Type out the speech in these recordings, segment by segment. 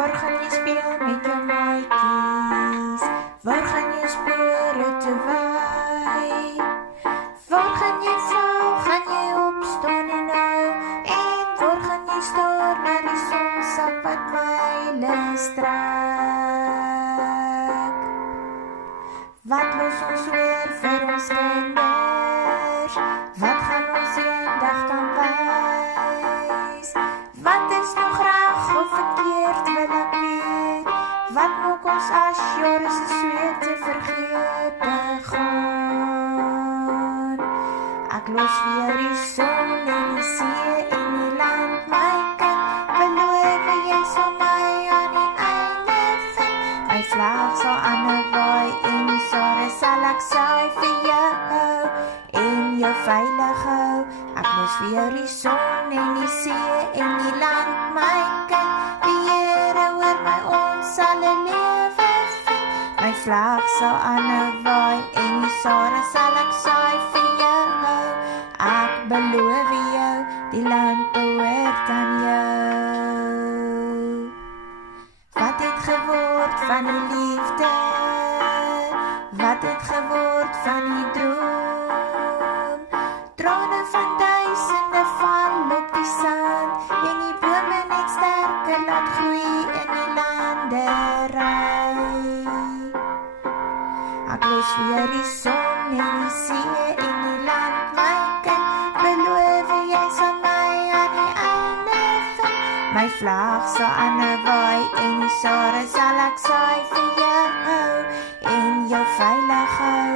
Waar gaan jy speel met jou maatjies? Waar gaan jy spore te waai? Waar gaan jy val? Gaan jy opstaan en hou? En waar gaan jy staar na die sonsak wat myle strek? Wat los ons oor vir ons kinders? Wat gaan ons eendag kan wys? Wat is nog reg of verkeerd wil ek weet? Wat maak ons as jare se sweet te vergete gaan? Ek los weer die son en die see en die land, my kind. Beloof jy sal my aan die einde vind. My vlag sal aan 'n waai en die sare sal ek saai vir jou en jou veilig hou. Ek los weer die son en die see en die land, my kind. Die Here hoor my, ons sal 'n lewe vind. My vlag sal aan 'n waai en die sare sal ek saai vir jou. Ek beloof jou, die land behoort aan jou. Wat het geword van die liefde? Wat het geword van die droom? Trane van duisende val op die sand en die bome net sterker laat groei in die landery. Ek los weer die son en die see en die land, my kind. Beloof jy sal my aan die einde vind. My vlag sal aan 'n waai en die sare sal ek saai vir jou en jou veilig hou.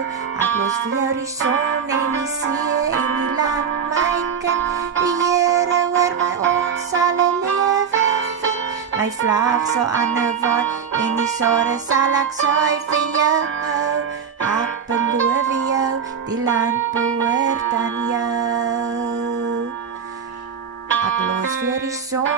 Ek los vir jou die son en die see en die land, my kind. Die Here hoor my, ons sal 'n lewe vind. My vlag sal aan 'n waai en die sare sal ek saai vir jou. Ek beloof jou, die land behoort aan jou. Ek los weer die son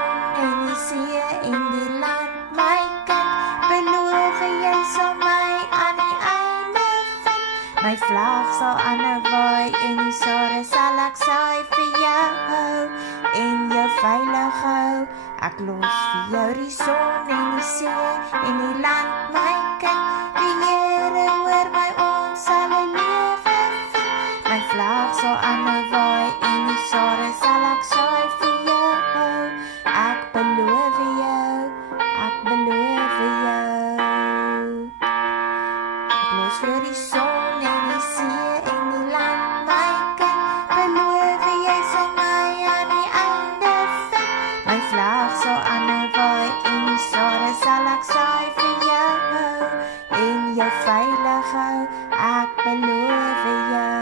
en die see en die land, my kind. Beloof jy sal my aan die einde vind. My vlag sal aan 'n waai en die sare sal ek saai vir jou en jou veilig hou. Ek los vir jou die son en die see en die land, my kind. Die Here hoor my, ons sal 'n lewe vind. My vlag sal aan 'n waai en die sare sal ek saai vir jou. Ek beloof jou, ek beloof jou. Ek los vir die son en die see en die land, my kind. Beloof jy sal my aan die einde vind. My vlag sal aan 'n waai en die sare sal ek saai vir jou en jou veilig hou. Ek beloof jou.